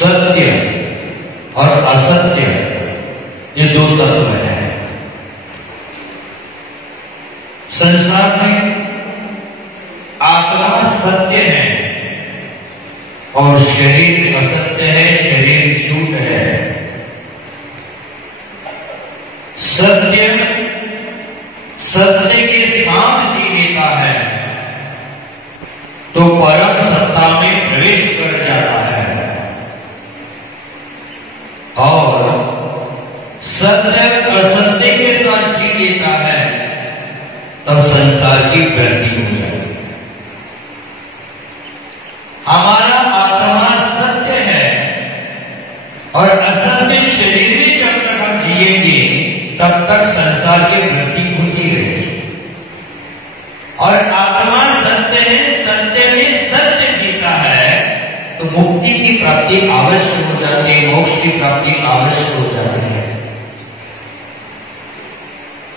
सत्य और असत्य ये दो तत्व हैं। संसार में आत्मा सत्य है और शरीर असत्य है, शरीर झूठ है। सत्य सत्य के साथ जी लेता है तो परम सत्ता में प्रवेश कर जाता है, और सत्य असत्य के साथ जी लेता है तब संसार की वृद्धि हो जाती है। हमारा आत्मा सत्य है और असत्य शरीर में जब तक हम जिएंगे तब तक संसार की वृद्धि होती रहेगी। और आत्मा सत्य है, सत्य में सत्य जीता है तो मुक्ति की प्राप्ति अवश्य हो जाती है, मोक्ष की प्राप्ति अवश्य हो जाती है।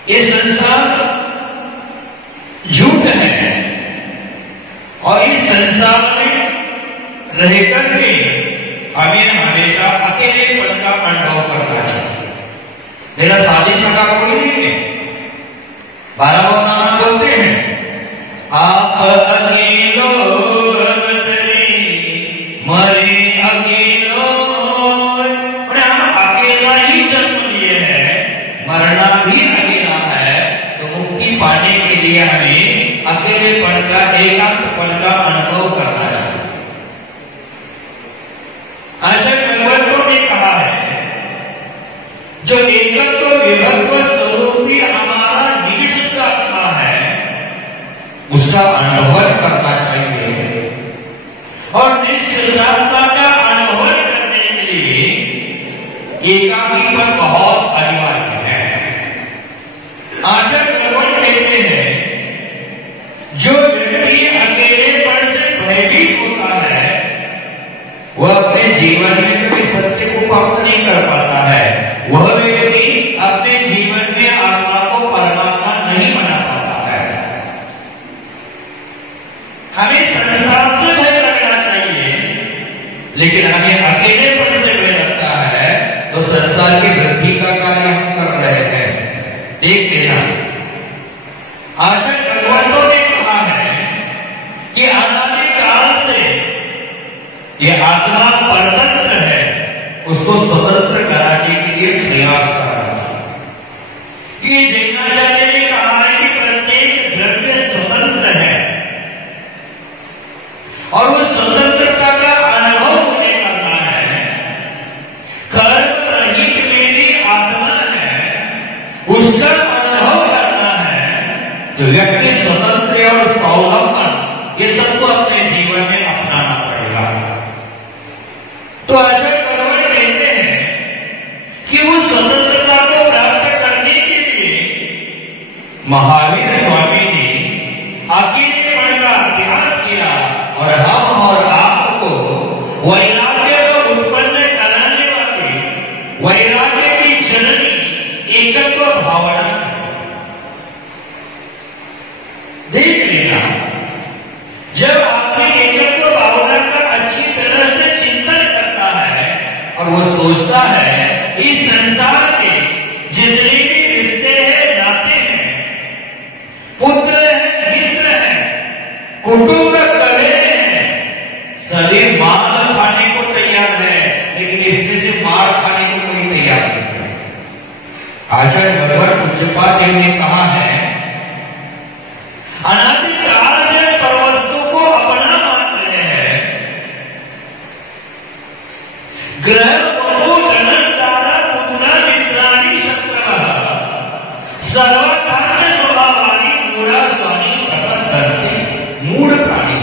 ये संसार झूठ है और इस संसार में रहकर के हमें हमेशा अकेलेपन का अनुभव करना चाहिए। मेरा शादी का कोई नहीं है, 12 नाम बोलते हैं, आप अकेलो मरे अकेलो। हम अकेला ही जन्म लिए हैं, मरना भी अकेला है, तो मुक्ति पाने के लिए हमें अकेलेपन का, एकांतपन का अनुभव करना चाहिए। आचार्य भगवत ने कहा है, जो एकत्व विभक्व स्वरूपी हमारा निविष्ट आत्मा है उसका अनुभव करना चाहिए, और निश्चितात्मा का अनुभव करने के लिए एकाकीपन बहुत अनिवार्य है। आचार्य भगवान कहते हैं, जो व्यक्ति अकेलेपन से भयभीत होता है वह अपने जीवन में कभी सत्य को प्राप्त नहीं कर पाता है, वह व्यक्ति अपने जीवन में आत्मा को परमात्मा नहीं बना पाता है। हमें संसार से भय लगना चाहिए, लेकिन हमें अकेलेपन से भय लगता है तो संसार की वृद्धि का कार्य हम कर रहे हैं। देख लेना, आचार्य भगवतों ने कहा है कि अनादिकाल से ये आत्मा परतंत्र है, उसको स्वतंत्र कराने के लिए प्रयास करना चाहिए। ये जैनाचार्य ने कहा है कि प्रत्येक द्रव्य स्वतंत्र है और उस स्वतंत्रता का अनुभव मुझे करना है। कर्म रहित मेरी आत्मा है, उसका अनुभव करना है। जो व्यक्ति स्वतंत्र और स्वावलंबन ये तत्व अपने जीवन में अपनाना पड़ेगा। तो आचार्य भगवान कहते हैं कि उस स्वतंत्रता को प्राप्त करने के लिए महावीर स्वामी ने अकेलेपन का अभ्यास किया और हम और आपको वैराग्य को उत्पन्न कराने वाले वैराग्य की जननी एकत्व भावना देख लेना। जब आपने एकत्व भावना का अच्छी तरह से चिंतन करता है और वो सोचता है इस संसार के जितने भी रिश्ते हैं, नाते हैं, पुत्र है, मित्र है, कुटुंब कले हैं, सभी मार खाने को तैयार है, लेकिन इसमें से मार खाने को कोई तैयार नहीं है। आचार्य भगवान पूज्यपाद ने कहा है, अनादिकाल से परवस्तु को अपना मान रहे हैं, ग्रह सर्वकार्य स्वभावानी मूढ़ा स्वामी प्रबंधते। मूढ़ प्राणी,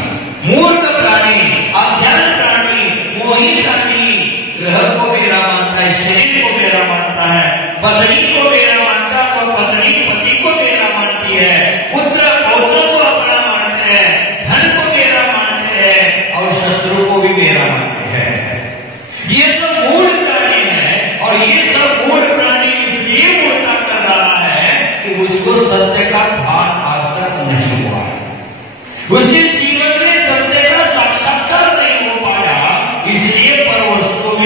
मूर्ख प्राणी, अज्ञान प्राणी, मोही प्राणी ग्रह को मेरा मानता है, शरीर को मेरा मानता है, पत्नी को मेरा मानता है और पत्नी पति को मेरा मानती है, पुत्र पौत्र को अपना मानते हैं, धन को मेरा मानते हैं और शत्रु को भी मेरा मानते हैं। ये सब मूढ़ प्राणी है और ये सब मूढ़ प्राणी इसलिए मूर्खता कर रहा है कि उसको सत्य का भान आज तक नहीं हुआ है, उसके जीवन में सत्य का साक्षात्कार नहीं हो पाया, इसलिए पर वस्तु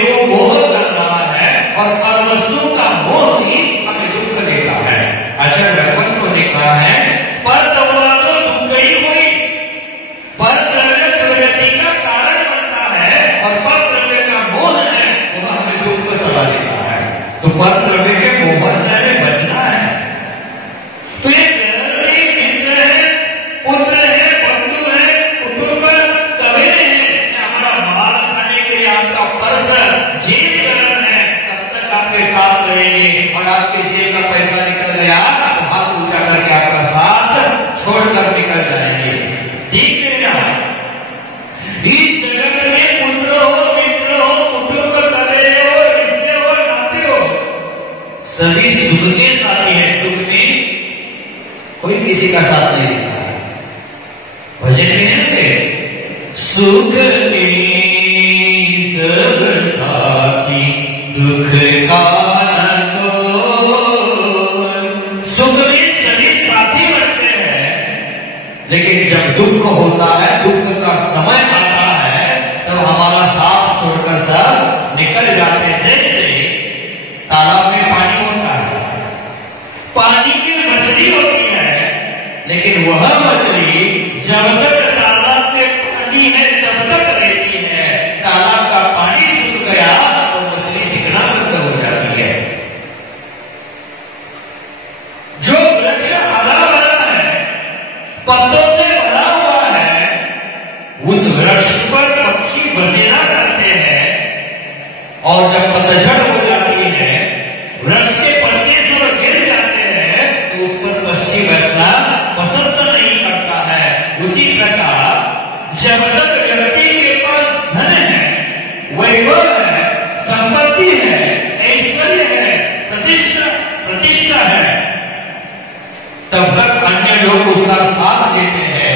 पर द्रव्य के मोह से हमें बचना है। तो ये घर में मित्र है, पुत्र है, बंधु है, कुटुंब कभी है, हमारा माल खाने के लिए आपका पर्स जेब करना है, तब तक आपके साथ रहेंगे। और आपके जेब का पैसा निकल गया तो हाथ ऊंचा करके आपका साथ छोड़कर निकल जाएंगे। ठीक है क्या? इस जगत में पुत्र हो, मित्र हो, कुटुंब करे हो, रिश्ते हो, नाते हो, सभी सुख के साथी है। दुख में कोई किसी का साथ नहीं देता है। भजन में है सुख के सब साथी दुख का न कोई। सुख में सभी साथी बनते हैं, लेकिन जब दुख होता है, दुख का समय आता है, तब हमारा साथ छोड़कर सब निकल जाते हैं। जैसे तालाब में पानी होता है, पानी की मछली होती है, लेकिन वह मछली जब तक तालाब में पानी है तब तक रहती है। तालाब का पानी सूख गया तो मछली दिखना बंद हो जाती है। जो वृक्ष हरा भरा है, पत्तों से भरा हुआ है, उस वृक्ष पर पक्षी बसेरा करते हैं। और जब पतझड़ हो जाती है, वृक्ष के पत्ते जो गिर जाते हैं, तो उस पर पक्षी बैठना पसंद नहीं करता है। उसी प्रकार जब तक व्यक्ति के पास धन है, वैभव है, संपत्ति है, ऐश्वर्य है, प्रतिष्ठा है, तब तक अन्य लोग उसका साथ देते हैं।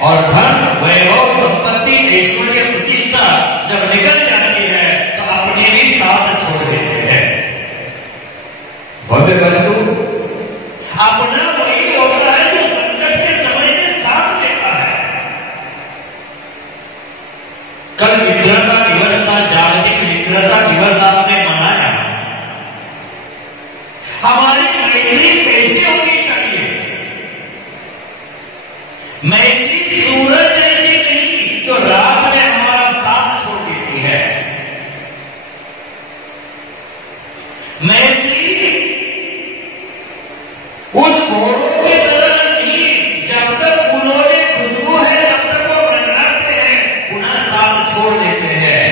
और धन, वैभव, संपत्ति, ऐश्वर्य, प्रतिष्ठा जब निकल जाती है तो अपने भी साथ छोड़ देते हैं। भव्य बंधु, अपना वही होता है जो संकट के समय में साथ देता है। कल मित्रता दिवस था, जागतिक मित्रता दिवस आपने मनाया। हमारी मैत्री कैसी होनी चाहिए? मैत्री सूरज जैसी नहीं जो रात में हमारा साथ छोड़ देती है। मैत्री उस घोड़ों की तरह नहीं, जब तक उन्होंने खुशबू है तब तक वो मनराते हैं, पुनः साथ छोड़ देते हैं।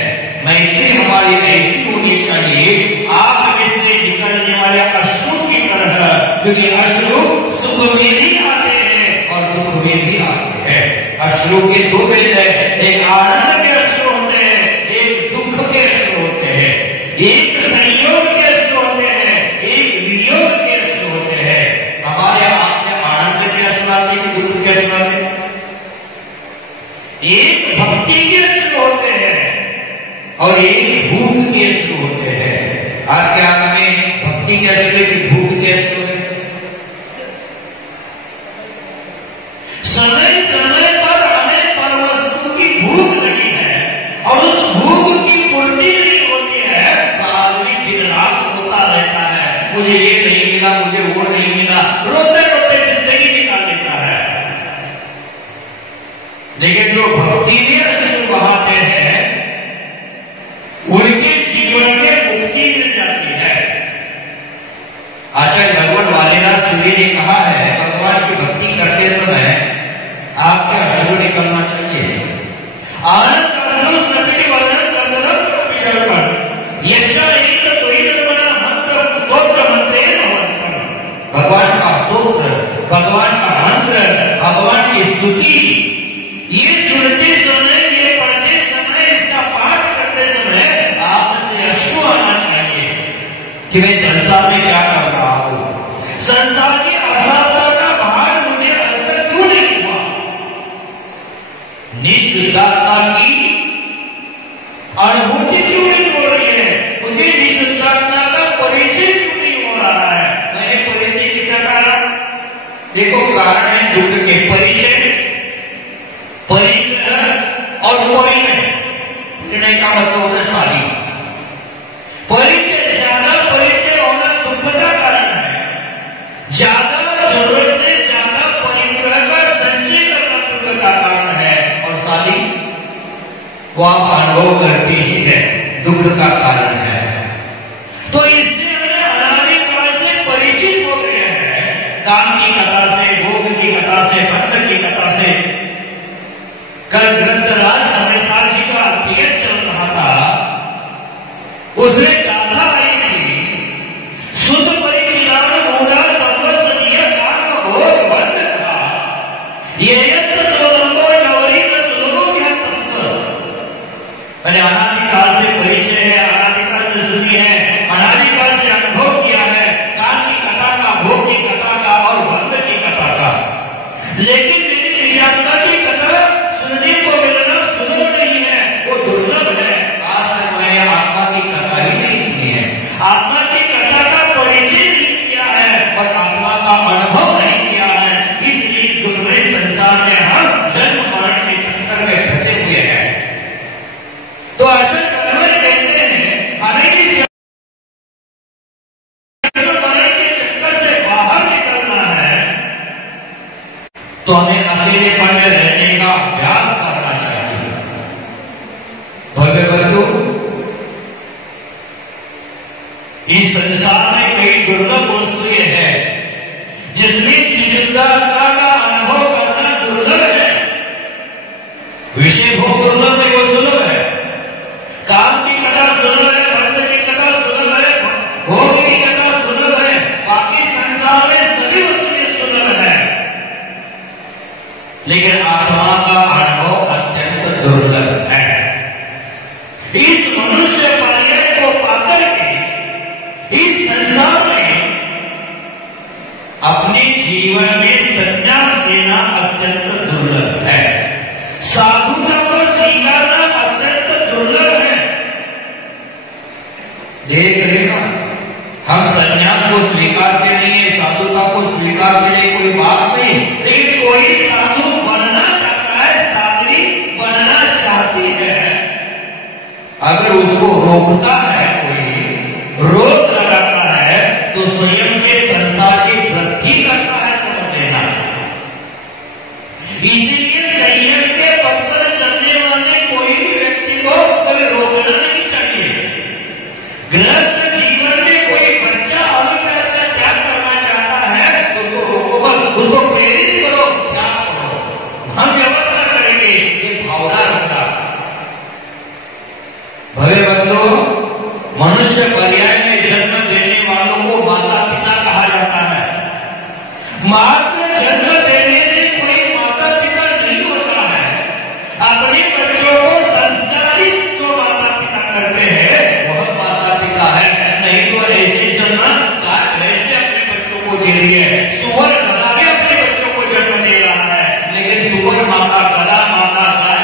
मैत्री हमारी ऐसी होनी चाहिए, आग में से निकलने वाले अश्रु की तरह, क्योंकि अश्रु सुख में भी आते हैं और दुख में भी आते हैं। अश्रु के दो भेद है, एक आनंद के अश्रु होते हैं, एक दुख के अश्रु होते हैं। एक संयोग के अश्रु होते हैं, एक वियोग के अश्रु होते हैं। हमारे आपसे आनंद के अश्रु आते हैं, दुख के अश्रु आते हैं। एक भक्ति के अश्रु होते हैं और एक भूख के अश्रु होते हैं। आपके आंख में भक्ति के अश्रु की भूख के अश्रु है। समय समय पर हमें पर वस्तु की भूख लगी है और उस भूख की पूर्ति नहीं होती है तो आदमी दिन रात रोता रहता है, मुझे ये नहीं मिला, मुझे वो नहीं मिला, रोते रोते जिंदगी निकाल देता है। लेकिन जो भक्ति में अश्रु बहाते हैं, उनके जीवन में मुक्ति मिल जाती है। आचार्य भगवान वालेनाथ सूर्य ने कहा है, भगवान की भक्ति करते समय आपसे अश्रु निकलना चाहिए। आनंद भगवान का स्तोत्र, भगवान का मंत्र, भगवान की स्तुति, ये सुनते समय, ये पढ़ते समय, इसका पाठ करते समय आपसे अश्रु आना चाहिए कि मैं संसार में क्या कर रहा हूं, संसार की अभावता का भार मुझे अब तक क्यों नहीं हुआ। निःशुद्धात्मा की अनुभूति क्यों नहीं हो रही है, मुझे निःशुद्धात्मा का परिचय क्यों नहीं हो रहा है। मैंने परिचय किसका कहा? देखो, कारण है दुख के परिचय, परिग्रह और परिणय। परिणय का मतलब है शादी। परिचय, ज्यादा परिचय होना दुख का कारण है। ज्यादा जरूरत से ज्यादा परिग्रह का संचय करना दुख का कारण है। और शादी वो आप अनुभव करती ही है, दुख का कारण है। तो इससे हमें उसने गाथा आई थी, शुद्ध परिचिलान मूला संवत्सरीय काम भोग बंद था, ये यत्र सोलंबो गौरी का सुलभो क्या तस्व। मैंने अनादिकाल से परिचय है, अनादिकाल से सुनी है, अनादिकाल से अनुभव किया है, काल की कथा का, भोग की कथा का और बंद की कथा का, लेकिन मेरी निजाता की कथा सुनने को मिलना सुलभ नहीं है, वो दुर्लभ है। आज तक मैंने आत्मा की कथा ही नहीं सुनी है, आत्मा की कथा का परिचय नहीं किया है और आत्मा का अनुभव नहीं किया है। इसलिए दुर्लभ संसार में हम जन्म मरण के चक्कर में फंसे हुए हैं। तो आचार्य कन्वर कहते हैं हमें जन्म मरण के चक्कर से बाहर निकलना है तो हमें अकेलेपन में रहने का अभ्यास करना चाहिए। भव्य बंधु, इस संसार में कई दुर्लभ वस्तुएं हैं जिसमें निजता का अनुभव करना दुर्लभ है। विषय भोग दुर्लभ है, वो सुलभ है। काम की कथा सुलभ है, बंद की कथा सुलभ है, भोग की कथा सुलभ है, बाकी संसार में सभी वस्तुएं सुलभ है, लेकिन आत्मा का अनुभव अत्यंत दुर्लभ है। इस मनुष्य पर्याय को पाकर के इस संसार में अपने जीवन में संन्यास देना अत्यंत दुर्लभ है। साधुता को स्वीकारना अत्यंत दुर्लभ है। देख रहे ना, हम संन्यास को स्वीकार के नहीं है, साधुता को स्वीकार के लिए कोई बात नहीं, लेकिन कोई साधु बनना चाहता है, साध्वी बनना चाहती है, अगर उसको रोकता है, कोई रोक लगाता है तो स्वयं के संसार की वृद्धि करता है, समझ लेना। इसीलिए संयम के पथ पर चलने वाले कोई भी व्यक्ति को कभी रोकना नहीं चाहिए। गृहस्थ जीवन में कोई बच्चा अलग तरह से त्याग करना चाहता है तो उसको रोको, उसको प्रेरित करो, त्याग करो, हम व्यवस्था करेंगे, ये भावना रखना। भले बंधु, मनुष्य पर्याय में जन्म देने वालों को माता पिता कहा जाता है। मात्र जन्म देने से कोई माता पिता नहीं होता है। अपने बच्चों को संस्कारित जो माता पिता करते हैं वह माता पिता है, नहीं तो ऐसे जन्म ऐसे अपने बच्चों को दे रही है। सुअर गधा भी अपने बच्चों को जन्म दे रहा है, लेकिन सुअर माता, गधा माता, गाय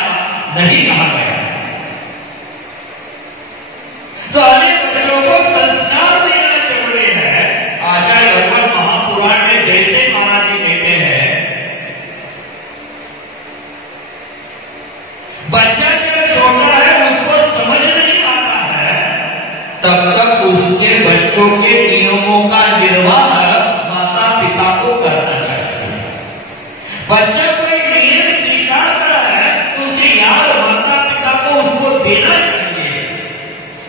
नहीं कहा गया। तो अनेक बच्चों को संस्कार देना जरूरी है। आचार्य भगवत महापुराण में जैसे महाराज जी कहते हैं, बच्चा जब छोटा है उसको समझ नहीं आता है, तब तक उसके बच्चों के नियमों का निर्वाह माता पिता को करना चाहिए। बच्चा कोई नियम स्वीकारता है तो उसे याद माता पिता को उसको देना चाहिए।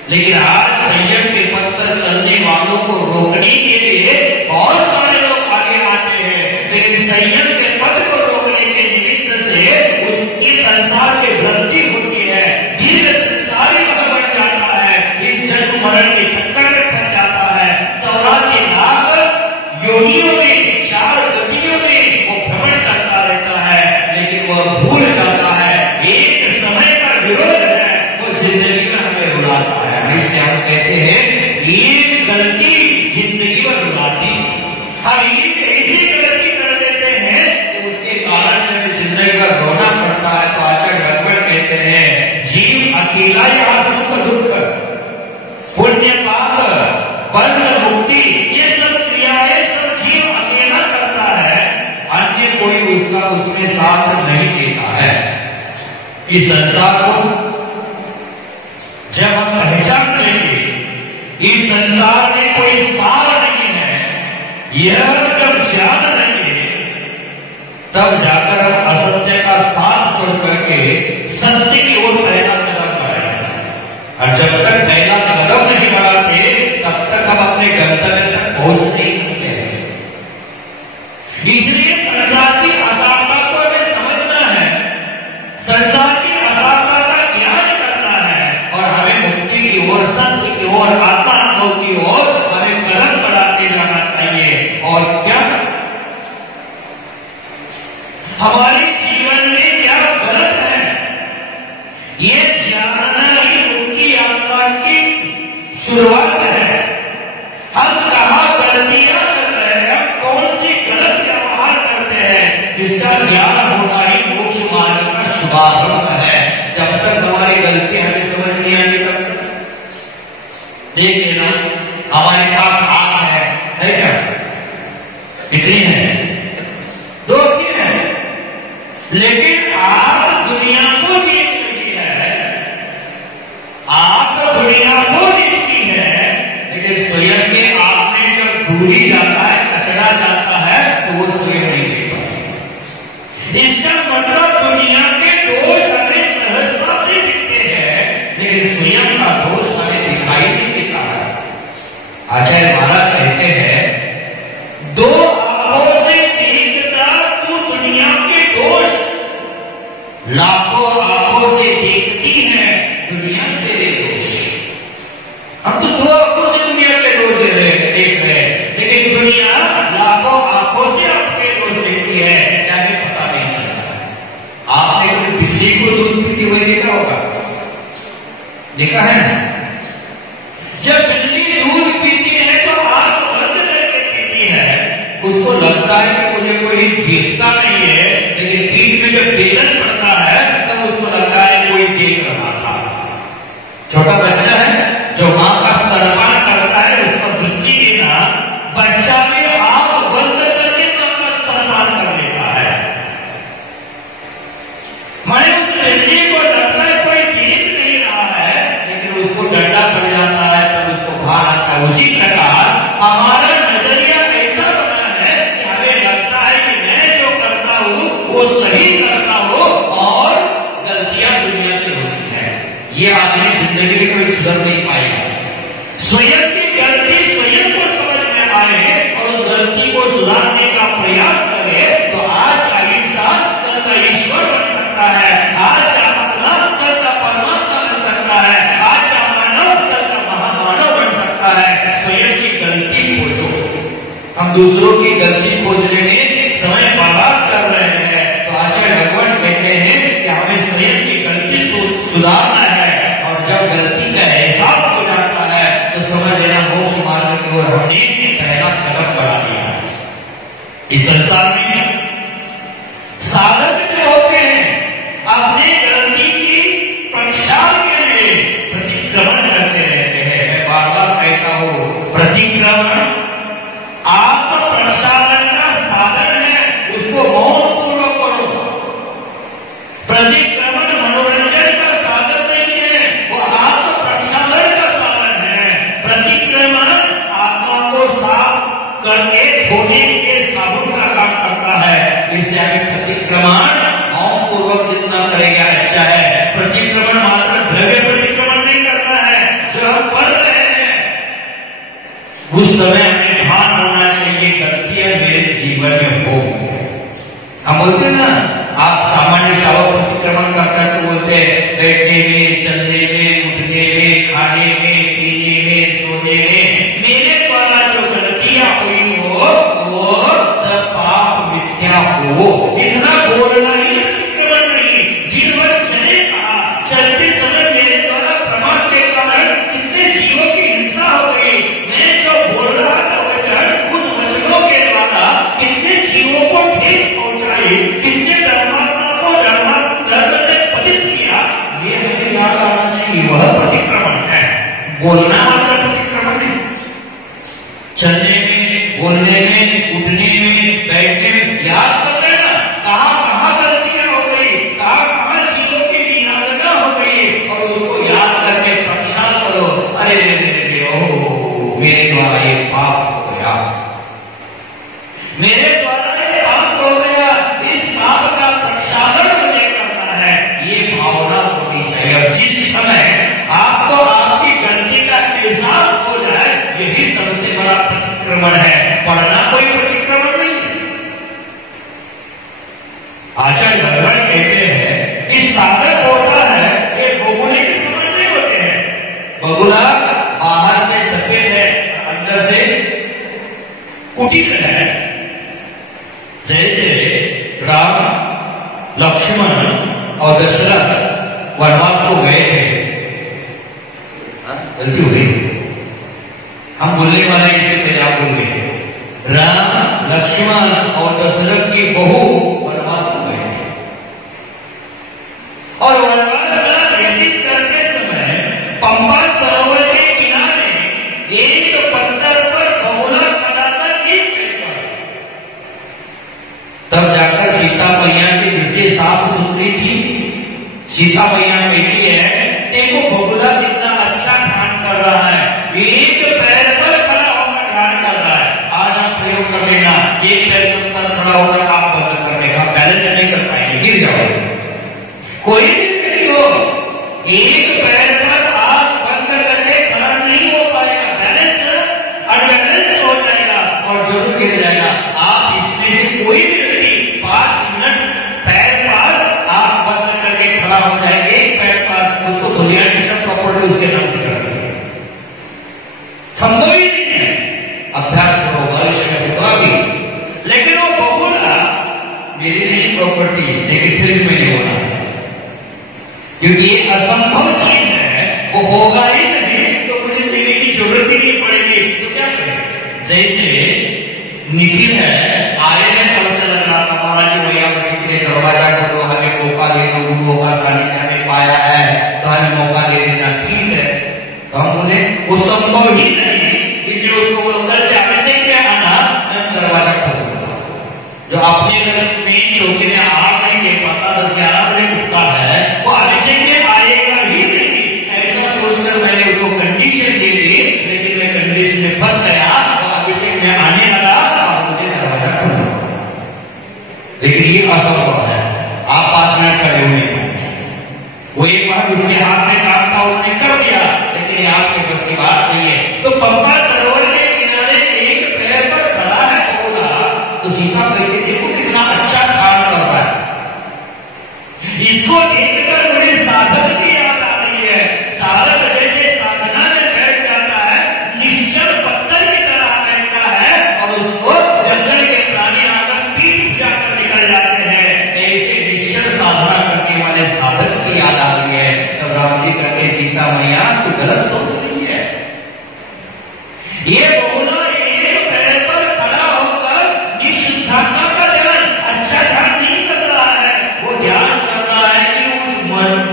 लेकिन आज संयम के पथ पर चलने वालों को रोकने के लिए बहुत सारे लोग आगे आते हैं, लेकिन संयम के पथ को रोकने के निमित्त से उसकी संसार की वृद्धि होती है, दीर्घ संसारी बन जाता है, इस जन्म मरण के चक्कर में फंस जाता है। 84 लाख योनियों में, 4 गतियों में वो भ्रमण करता रहता है, लेकिन वह भूल जाता है एक समय का विरोध है, वो जिंदगी में हमें रुलाता है। इससे हम कहते हैं एक गलती जिंदगी में रुलाती। हम एक ऐसी गलती कर देते हैं तो उसके कारण जब जिंदगी में रोना पड़ता है। तो आचार्य भगवान कहते हैं जीव अकेला यहाँ सुख दुख, पुण्य पाप, बंध मुक्ति, ये सब क्रियाएं सब जीव अकेला करता है, अन्य कोई उसका उसमें साथ नहीं देता है। इस संसार को जब हम पहचान लेंगे इस संसार में कोई सार नहीं है, यह जब ज्ञान लेंगे तब जाकर हम असत्य का साथ छोड़ करके सत्य की ओर पहला कदम बढ़ाएंगे। और जब तक पहला कदम नहीं बढ़ाते तब तक हम अपने गंतव्य तक पहुंच नहीं सकते हैं। इसलिए संसार की असारता को हमें समझना है, संसार की असारता का ज्ञान करना है और हमें मुक्ति की ओर, सत्य की ओर जानना ही उनकी यात्रा की शुरुआत है। हम कहाँ गलतियां कर रहे हैं, कौन सी गलत व्यवहार करते हैं, इसका ज्ञान होना ही मोक्ष मार्ग का शुभारंभ है। जब तक हमारी गलती हमें समझ नहीं आएगी तब तक देख लेना हमारे पास आंख है क्या, कितनी है, 2-3 है, लेकिन आंख दुनिया को देख रही है, आंख दुनिया को देखती है, लेकिन स्वयं के आंख में जब दूरी जाता है, कचरा जाता है, तो वो स्वयं नहीं देख पाता। इसका मतलब दुनिया के दोष हमें सहजता से दिखते हैं, लेकिन स्वयं का दोष हमें दिखाई नहीं देता है। आचार्य महाराज कहते हैं, 2 आंखों से देखता तू दुनिया के दोष, लाखों आंखों से देखती है दुनिया तेरे दोष। हम तो 2 आंखों से दुनिया के दोष देख रहे हैं, लेकिन दुनिया लाखों आंखों से आपके दोष देखती है, क्या पता नहीं चलता। आपने कोई बिल्ली को दूध पीती हुई देखा होगा, देखा है? जब बिल्ली दूध पीती है तो आंख बंद करके पीती है, उसको लगता है कि मुझे कोई देखता नहीं है, लेकिन पीठ में जब बेलन पड़ता है तब उसको लगता है कोई देख रहा था। छोटा बच्चा है जो मां का स्तनपान करता है, उसको दृष्टि देना, बच्चा भी आंख बंद करके मां का स्तनपान कर लेता है। माने उस बिल्ली को लगता है कोई देख नहीं रहा है, लेकिन उसको डंडा पड़ जाता है तब उसको भार आता है। उसी प्रकार हमारा नजरिया ऐसा बना है कि हमें लगता है कि मैं जो करता हूं वो सही करता हूं और गलतियां दुनिया से होती है। ये आदमी जिंदगी में कोई सुधर नहीं पाएगा। स्वयं की गलती स्वयं को समझ में आए और उस गलती को सुधारने का प्रयास करे तो आज का इंसान कल का ईश्वर बन सकता है, आज का आत्मा कल का परमात्मा बन सकता है, आज का मानव कल का महामानव बन सकता है। स्वयं की गलती खोजो। हम दूसरों की गलती खोजने में समय बर्बाद कर रहे हैं, तो आचार्य भगवान कहते हैं कि हमें स्वयं की गलती सुधारना है, और जब गलती का एहसास हो जाता है तो समझ लेना मोक्ष मार्ग की ओर हमने पहला कदम बढ़ा दिया। इस संसार में साधक जो होते हैं अपनी गलती की प्रक्षाल के लिए प्रतिक्रमण करते रहते हैं। मैं बार बार कहता हूं, प्रतिक्रमण आपका प्रक्षालन का साधन है, उसको मौन पूर्वक करो। प्रतिक्रमण मनोरंजन का साधन नहीं है, वो आत्म प्रक्षालन का साधन है। प्रतिक्रमण आत्मा को साफ करके धोने के साबुन का काम करता है। इसलिए प्रतिक्रमण मौन पूर्वक जितना करेगा अच्छा है। प्रतिक्रमण मात्र द्रव्य प्रतिक्रमण नहीं करना है। जो हम पढ़ रहे हैं उस समय हमें भान होना चाहिए गलतियां मेरे जीवन में हो। हम बोलते हैं ना, आप सामान्य शावक प्रतिक्रमण करते हैं तो बोलते हैं बैठने में, चलने में, उठने में, खाने में, पीने में, सोने में मेरे द्वारा जो गलतियां हुई हो वो सब पाप मिथ्या हो। इतना बोलना ही प्रतिक्रमण नहीं। दिन भर चले कहा, चलते समय मेरे द्वारा प्रमाण के कारण कितने जीवों की हिंसा हो गई। मैं जो बोल रहा था वचन, उस वचनों के द्वारा कितने जीवों को ठेस पहुंचाई, कितने धर्मात्मा को धर्म से पतित किया, ये हमें याद आना चाहिए। वह प्रतिक्रमण है, बोलना मात्र प्रतिक्रमण है। चलने में, बोलने में, उठने में, बैठने में याद कर लेना कहां कहां गलतियां हो गई, कहां कहां चीजों की विनाशना हो गई, और उसको याद करके प्रक्षाल करो। अरे मेरे द्वारा ये पाप हो गया, मेरे द्वारा ये पाप हो गया, इस पाप का प्रक्षालन मुझे करना है, ये भावना होनी चाहिए। और जिस समय आपको आपकी गलती का एहसास हो जाए, यही सबसे बड़ा प्रतिक्रमण है। पढ़ना कोई प्रतिक्रमण नहीं। आचार्य भगवान कहते हैं कि साधक होता है ये बगुले के समान नहीं होते हैं। बगुला बाहर से सफेद है, अंदर से कुटिल है। जैसे राम, लक्ष्मण और दशरथ वनवास को गए थे, गलती हो गई। हम बोलने वाले इससे पहले आप बोल गए, राम लक्ष्मण और दशरथ की बहू वनवास हो गए और वनवास व्यतीत करते समय पंपा सरोवर के किनारे एक पत्थर पर बगुला खड़ा था एक पेड़ पर। तब जाकर सीता मैया की दृष्टि साफ सुथरी थी। सीता मैया कहती है, देखो बगुला कितना अच्छा ध्यान कर रहा है, एक पैर पर खड़ा होकर ध्यान कर रहा है। आज आप प्रयोग कर लेना, एक पैर पर खड़ा होकर आप बदल कर लेगा, बैलेंस नहीं कर पाएंगे, गिर जाओगे। कोई नहीं हो, एक पैर पर आप बंद करके खड़ा नहीं हो पाएगा, बैलेंस अनबैलेंस हो जाएगा और जरूर गिर जाएगा। आप इसमें से कोई भी व्यक्ति 5 मिनट पैर पर आप बंद करके खड़ा हो जाएंगे, एक पैर पर, उसको दुनिया की सब प्रॉपर्टी उसके नाम से कर देंगे। संभव ही नहीं है। अभ्यास करो, भविष्य में होगा भी। लेकिन वो बगुला मेरी नहीं प्रॉपर्टी, लेकिन फिर भी नहीं होना, क्योंकि ये असंभव चीज है, वो होगा ही नहीं तो मुझे देने की जरूरत ही नहीं पड़ेगी। तो क्या करें? जैसे निखिल है, आए हैं कल से लग रहा था, महाराज भैया के दरवाजा खोलो, हमें मौका दे दो, गुरुओं का सानिध्य हमें पाया है तो हमें मौका दे देना। ठीक है, तो हम बोले वो संभव ही नहीं, इसलिए उसको उधर से अभिषेक में आना, दरवाजा खोल दूंगा। जो अपने घर में चौके में आग नहीं दे पाता, 10-11 बजे उठता है, वो अभिषेक में आएगा ही नहीं। ऐसा सोचकर मैंने उसको कंडीशन दे दी, लेकिन मैं कंडीशन में फंस गया, वो अभिषेक में आने लगा और मुझे दरवाजा खोलना। लेकिन ये असंभव है, आप 5 मिनट खड़े हुए हैं। वो एक बार उसके हाथ में काम था, उसने कर दिया, लेकिन ये आपके बस की बात नहीं है। तो पंपा सरोवर के किनारे एक पैर पर खड़ा है बगुला, तो सीता कहती, देखो कितना अच्छा काम कर रहा है। इसको देखकर मुझे साधक की याद आ रही है। साधक जैसे साधना में बैठ जाता है, निश्चल पत्थर की तरह बैठता है और उसको जंगल के प्राणी आकर पीठ जाकर निकल जाते हैं। ऐसे निश्चल साधना करने वाले साधक की याद आ रही है। तब राम जी करके सीता मैया तो गलत सोच रही है। ये बगुला एक पैर पर खड़ा होकर निष्ठुरता का ध्यान, अच्छा ध्यान नहीं कर रहा है, वो ध्यान कर रहा है कि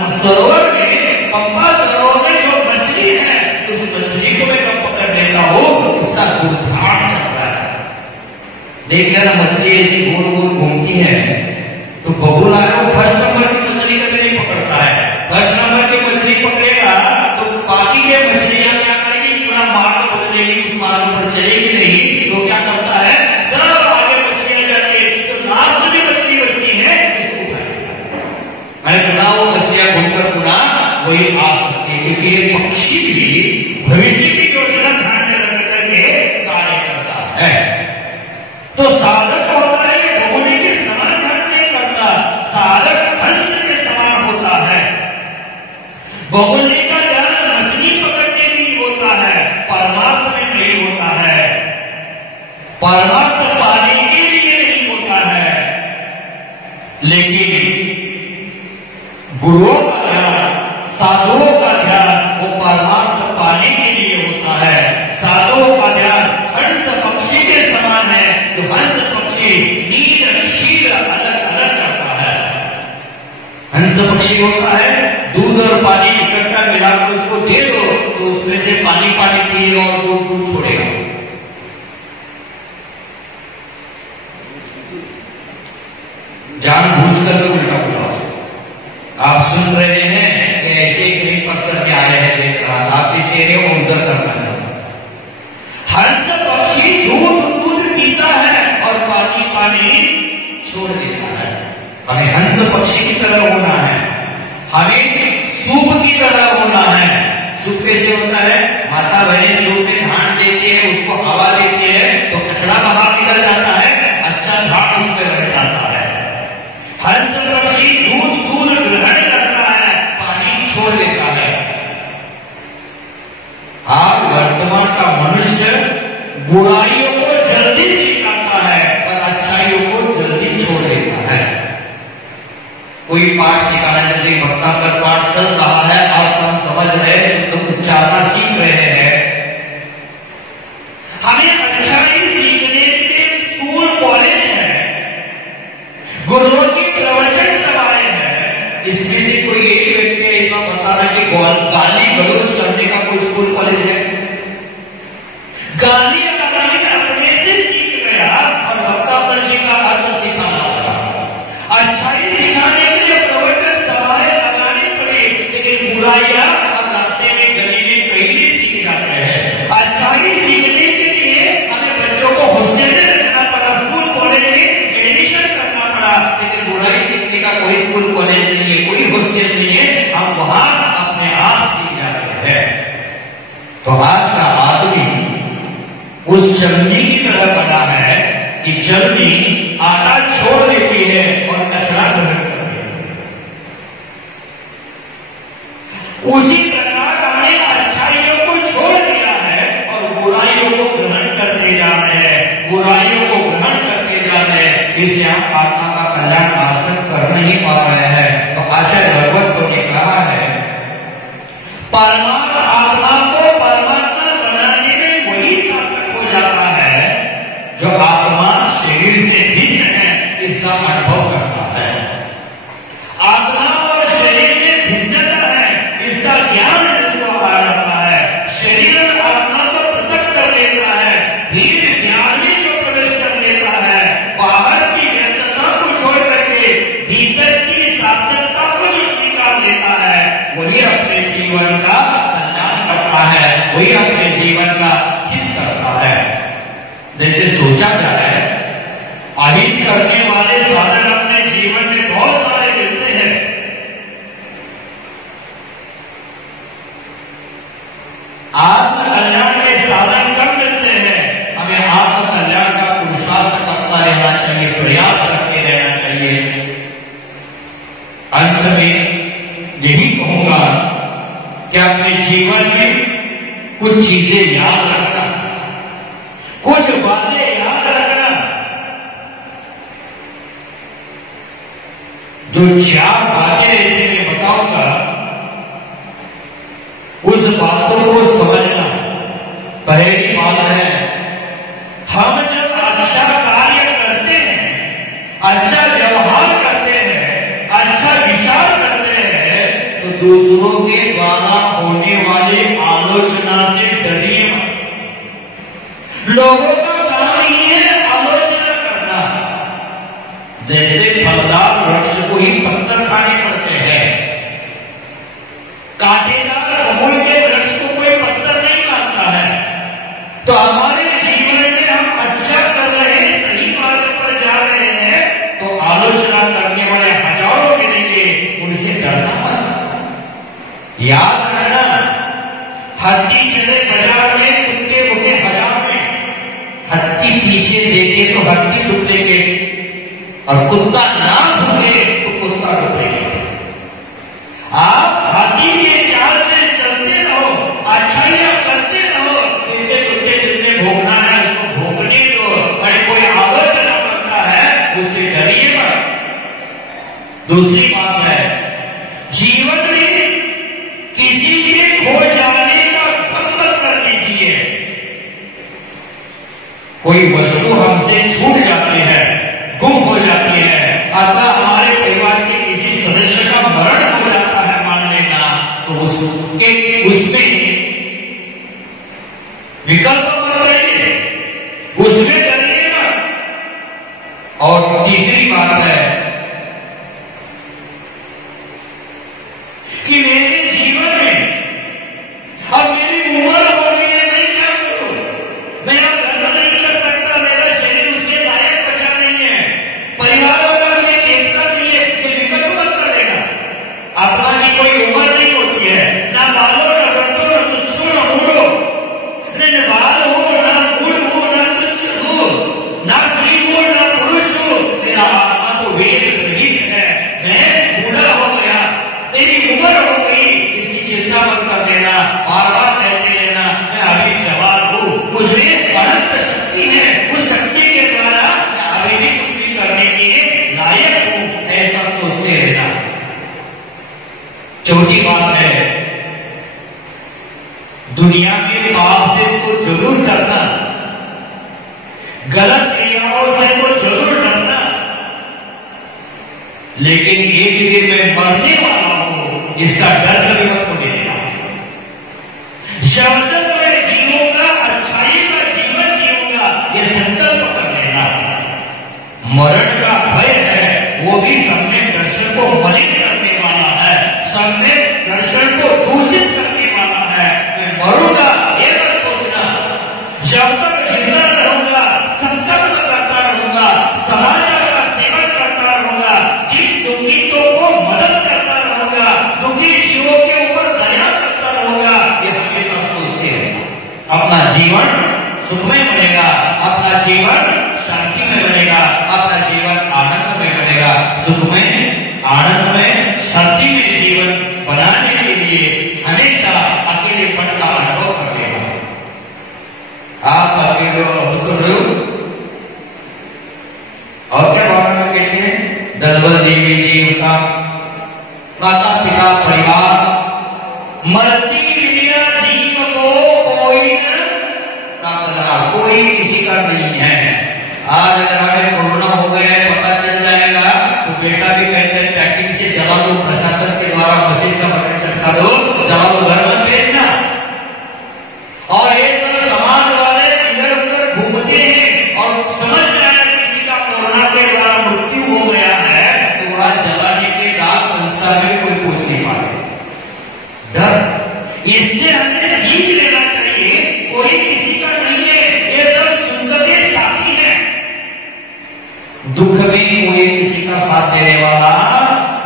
उस सरोवर में, पंपा सरोवर में जो मछली है, उस मछली को मैं कब पकड़ लेता हूं, उसका दुर्धान चल रहा है। देख लेना, मछली ऐसी गोल गोल घूमती है, तो बगुला को फर्स्ट नंबर की मछली कभी नहीं पकड़ता है। फर्स्ट नंबर की मछली पकड़ेगा तो बाकी के मछलियां क्या करेगी, पूरा मार्ग बदलेगी, उस मार्ग पर चलेगी नहीं। तो क्या करता है, सब आगे मछलियां जाके जो लास्ट में मछली बचती है उसको उठाएगा। मैंने बोला वो मछलियां घूमकर पूरा वही आ सकती है, क्योंकि ये पक्षी भी भविष्य की योजना ध्यान में रख करके कार्य करता है। तो साधक होता है, बगुले के समान ध्यान नहीं करता, साधक हंस के समान होता है। बगुले का ध्यान मछली पकड़ने के लिए होता है, परमात्मा में नहीं होता है, परमात्मा पाने के लिए नहीं होता है। लेकिन गुरुओं का ध्यान, साधुओं का ध्यान वो परमात्मा पाने के लिए होता है। साधुओं का ध्यान हंस पक्षी के समान है, जो हंस पक्षी नील क्षीर अलग अलग करता है। हंस पक्षी होता है, दूध और पानी इकट्ठा मिलाकर उसको दे दो तो उसमें से पानी पानी पिएगा और दूध दूध छोड़ेगा। जानबूझकर तो उल्टा बोला। आप सुन रहे हैं कि ऐसे ही कहीं पस करके आए हैं, देख रहा था आपके चेहरे को उधर करना चाहता। हंस पक्षी दूध दूध पीता है और पानी पानी छोड़ देता है। हमें हंस पक्षी की तरह होना है, हमें सूप की तरह होना है। सूप कैसे होता है, माता बहनें सूप में धान देती है, उसको हवा देती है तो कचरा बाहर निकल जाता है, अच्छा धान उस पर रह जाता है। हंस पक्षी दूध दूध ग्रहण करता है, पानी छोड़ देता है। आज वर्तमान का मनुष्य बुराइयों को जल्दी सिखाता है और अच्छाइयों को जल्दी छोड़ देता है। कोई पाठ सिखाना, जैसे भक्तांकर पाठ चल रहा है, आप हम समझ रहे, तो उच्चारणा सीख रहे गाली गलौज करने का कोई स्कूल कॉलेज है? गाली अपने से सीख गया और वक्तापन का अर्थ सिखाना पड़ा। अच्छाई सिखाने के लिए प्रवचन सभाएं लगानी पड़ी, लेकिन बुराइयां और रास्ते में गली में कहीं सीख जाते हैं। अच्छाई सीखने के लिए हमें बच्चों को हॉस्टल में रखना पड़ा, स्कूल कॉलेज में एडमिशन करना पड़ा, लेकिन बुराई सीखने का कोई स्कूल कॉलेज नहीं है, कोई हॉस्टल नहीं है, हम वहां अपने आप सीख जाते हैं। तो आज का आदमी उस चलनी की तरह बना है कि चलनी आटा छोड़ देती है और कचरा ग्रहण करती है। उसी प्रकार हमने अच्छाइयों को छोड़ दिया है और बुराइयों को ग्रहण करते जा रहे हैं, बुराइयों को ग्रहण करते जा रहे हैं, इसलिए हम आत्मा का कल्याण हासिल कर नहीं पा रहे हैं। तो आचार्य भगवत ने कहा है, परमात्मा आत्मा को परमात्मा बनाने में वही सार्थक हो जाता है जो आत्मा शरीर से भिन्न है इसका अनुभव करता है। आत्मा और शरीर में भिन्नता है इसका ज्ञान जिसको आ जाता है। शरीर और आत्मा को पृथक कर लेता है, धीरे ज्ञान में जो प्रवेश कर लेता है, बाहर की व्यस्तता को छोड़ करके भीतर की सार्थकता को जो स्वीकार लेता है, वही अपने जीवन का कल्याण करता है, वही अपने जीवन का हित करता है। जैसे सोचा जाए, अहित करने वाले साधन अपने जीवन में बहुत सारे मिलते हैं। आत्म कल्याण के साधन कब मिलते हैं? हमें आत्म कल्याण का पुरुषार्थ करता रहना चाहिए, प्रयास करते रहना चाहिए। अंत में यही कहूंगा कि अपने जीवन में कुछ चीजें याद रखना, कुछ बातें याद रखना। जो 4 बातें ऐसे मैं बताऊंगा, उस बातों को समझना। पहली बात है, हम जब अच्छा कार्य करते हैं, अच्छा व्यवहार करते हैं, अच्छा विचार करते हैं, तो दूसरों के द्वारा होने वाले आलोचना से डरिए मत। लोगों का काम ही है आलोचना करना। जैसे फलदार वृक्ष को ही पत्थर खाने पड़ते हैं, कांटेदार अमूल के वृक्ष को कोई पत्थर नहीं काटता है। तो हमारे जीवन में हम अच्छा कर रहे हैं, सही मार्ग पर जा रहे हैं, तो आलोचना करने वाले हजारों मिलेंगे, उनसे डरना मत। याद रखना, हाथी चले बाजार में, कुत्ते भूखे हजार में। हाथी पीछे देखे तो हाथी डूबेंगे, और कुत्ता ना भूखे तो कुत्ता डूबेगा। आप हाथी के चाल से चलते रहो, अच्छाइयां करते रहो, पीछे कुत्ते जितने भोगना है उसको भोगने दो। और कोई आलोचना करता है उससे डरिए मत। दूसरी बात है, जीवन में किसी के खो जाने का गम मत कर लीजिए। कोई वस्तु हमसे छूट जाती है, गुम हो जाती है, अथवा हमारे परिवार के किसी सदस्य का मरण हो जाता है, मान लेना, तो उसमें विकल्प मत रहिए, उसमें डरिए मत। और तीसरी बात है कि मेरे जीवन में अब मेरी उम्र हो गई है, मैं क्या करूं? मैं अब धर्म नहीं कर सकता, मेरा शरीर उसके लायक बचा नहीं है, परिवार वाला मुझे देखता नहीं है, ये विकल्प मत करेगा। आत्मा की कोई उम्र नहीं होती है, ना बालों ना रंगों ना तुच्छ ना मूढ़ो, न बाल हो ना मूढ़ हो ना तुच्छ हो, ना स्त्री हो ना पुरुष हो, मेरा आत्मा तो वेद रहित है। मैं बूढ़ा हो गया, मेरी उम्र हो गई, इसकी चिंता मत कर लेना, बार बार कहते रहना मैं अभी जवान हूं, मुझे अनंत शक्ति है, उस शक्ति के द्वारा मैं अभी भी कुछ भी करने के लायक हूं, ऐसा सोचते रहना। चौथी बात है, दुनिया के पाप से तो जरूर डरना, गलत क्रियाओं से तो जरूर डरना, लेकिन एक दिन मैं मरने वाला हूं इसका डर कभी मत होने देना। जीवन सुखमय बनेगा, अपना जीवन शांति में बनेगा, अपना जीवन आनंद में बनेगा। सुखमय, आनंद में, शांति में जीवन बनाने के लिए हमेशा अकेलेपन का अनुभव कर लेगा। आप अकेले हो और क्या बाबा में कहते हैं, दलबल देवी देवता, माता पिता परिवार, मरती विद्या जीव को कोई न प्राप्त करा, कोई किसी का नहीं है। आज अगर हमें कोरोना हो गया है पता चल जाएगा तो बेटा भी कहते हैं टैक्टिंग से जला दो, प्रशासन के द्वारा मशीन का बटन चटका दो, जला दो, घर मत भेजना। और एक समाज वाले इधर उधर घूमते हैं और समझ में आया किसी का कोरोना के द्वारा मृत्यु हो गया है तो वहां जलाने के दाग संस्कार में कोई पूछ नहीं पाते। डर, इससे हमें सीख लेना चाहिए, कोई किसी का नहीं है, ये सब सुंदर के साथी है। दुख में कोई किसी का साथ देने वाला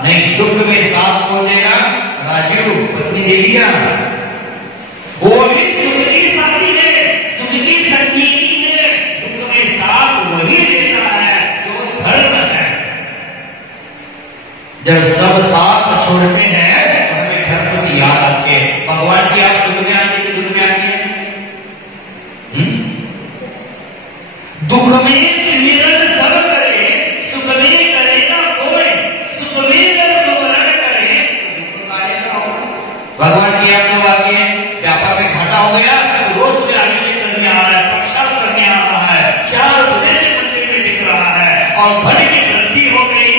नहीं, दुख में साथ कौन देगा? राजीव पत्नी देविया, वो भी सुख की साथी है, सुख की संजीवनी है। दुख में साथ वही देता है जो धर्म है। जब सब साथ छोड़ते हैं तो हमें धर्म की याद आती है। भगवान की याद सुख में आती है, दुख में आती है। दुख में स्मरण सब करे, सुख में करेगा कोई, सुख में स्मरण करे तो दुख आएगा। भगवान की याद कब आती है? व्यापार में घाटा हो गया तो रोज में अभिषेक करने आ रहा है, प्रसाद करने आ रहा है, 4 बजे से मंदिर में दिख रहा है और भर की गलती हो गई,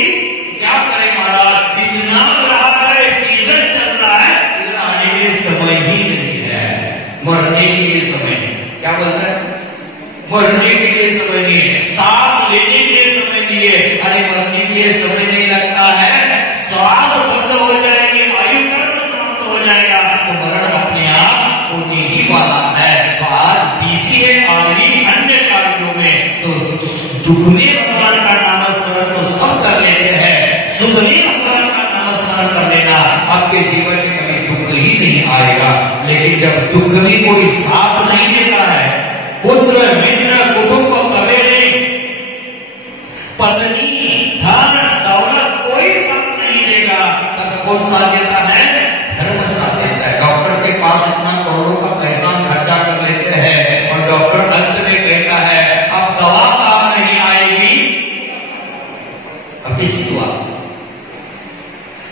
क्या करे महाराज, इतना रहा है, सीजन चल रहा है, इधर आने के लिए समय ही नहीं है, मरने के लिए समय है। क्या बोलते हैं? मरने के लिए समय नहीं है, सांस लेने के लिए समय नहीं है। अरे मरने के लिए समय नहीं लगता है, श्वास बंद हो जाएगी, आयु कर्म समाप्त हो जाएगा तो मरण अपने आप होने ही वाला है। तो आज बिजी है आदमी अन्य कार्यों में, तो दुख में भगवान का नाम स्मरण तो सब कर लेते हैं, सुख में भगवान का नाम स्मरण कर लेना, आपके जीवन में कभी दुख ही नहीं आएगा। लेकिन जब दुख में कोई साथ नहीं देता है, पुत्र मित्र कुटुंब कभी नहीं, पत्नी धन दौलत कोई साथ नहीं देगा, तब कौन साथ देता है? धर्म साथ देता है। डॉक्टर के पास इतना करोड़ों का पैसा खर्चा कर लेते हैं और डॉक्टर अंत में कहता है अब दवा काम नहीं आएगी, अब किसी दुआ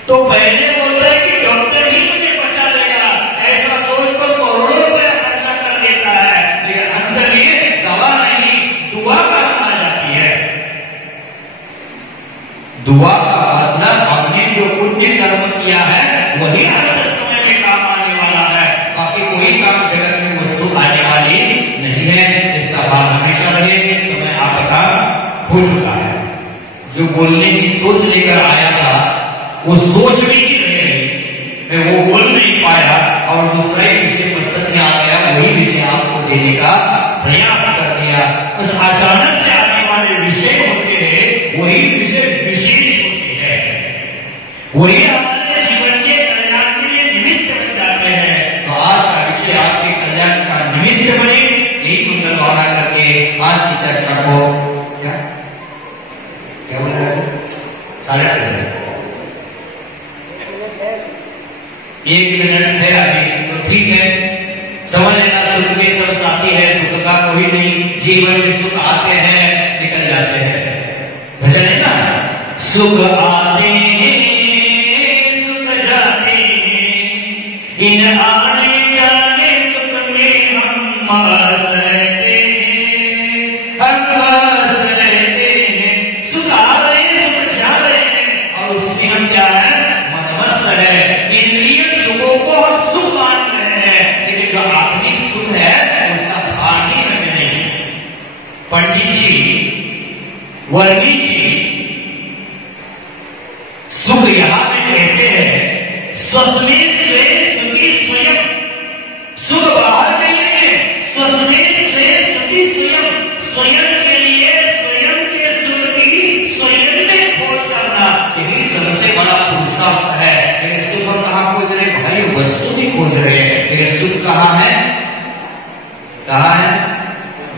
तो पहले बोलते हैं कि डॉक्टर ही मुझे बचा लेगा, ऐसा सोचकर करोड़ों रुपया खर्चा कर देता है, लेकिन अंत में दवा नहीं दुआ काम आ जाती है। दुआ का मतलब हमने जो पुण्य कर्म किया है वही अंत समय में काम आने वाला है, बाकी कोई काम जगत में वस्तु आने वाली नहीं है। इसका भाव हमेशा रहे। समय आपका हो चुका है, जो बोलने की सोच लेकर आया था वो सोच भी नहीं रही, मैं वो बोल नहीं पाया और दूसरा ही विषय मस्तक में आ गया, वही विषय आपको देने का प्रयास कर दिया। बस अचानक से आने वाले विषय होते हैं वही विषय विशेष होते हैं, वही हमारे जीवन के कल्याण के लिए निमित्त बन जाते हैं। तो आज का विषय आपके कल्याण का निमित्त बने, यही मंगल भावना करके आज की चर्चा को क्या बोल रहे हैं? 8:30 1 मिनट है अभी, तो ठीक है, समझ लेना। सुख में सब साथी है, दुख का कोई नहीं, जीवन में सुख आते हैं निकल जाते हैं। भजन है ना, सुख आते हैं सुख जाते हैं, इन आने जाने सुख में हम मस्त रहते हैं, हम मस्त रहते हैं। सुख आ रहे हैं, सुख जा रहे हैं और उस जीवन क्या है? मदमस्त है। इंद्रिय सुखों को हम सुख मान रहे हैं, लेकिन जो आत्मिक सुख है उसका भान ही हमें नहीं। पंडित जी, वर्मी जी सुख यहां पे कहते हैं स्वस्में स्वे सुखी स्वयं, सुख बाहर नहीं है, स्वस्में स्वे सुखी स्वयं, स्वयं के लिए स्वयं के सुख की स्वयं में खोज करना, यही सबसे बड़ा पुरुषार्थ है। लेकिन सुख कहां खोज रहे भाई? वस्तु नहीं खोज रहे, लेकिन सुख कहां है? कहाँ है?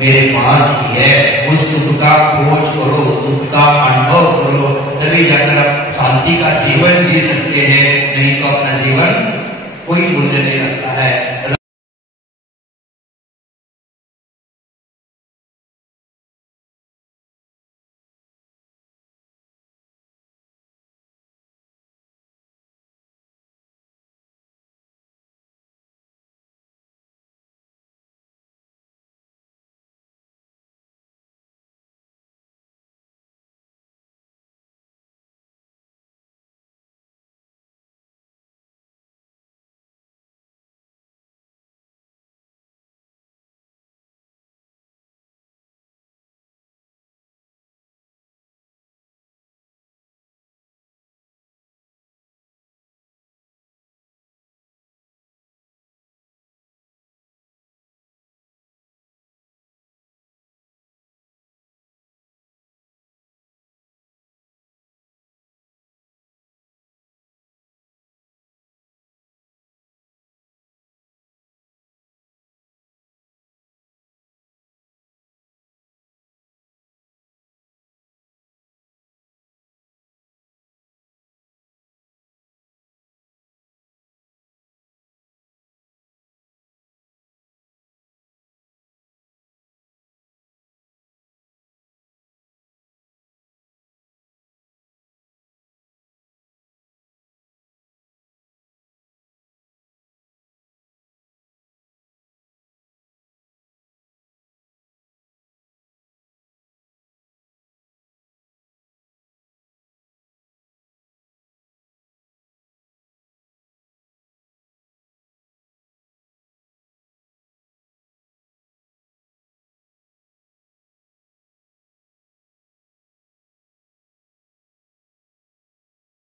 मेरे पास ही है। उस सुख का खोज करो, उसका अनुभव करो, तभी जाकर आप शांति का जीवन जी सकते हैं। नहीं तो अपना जीवन कोई मूल्य नहीं रखता है।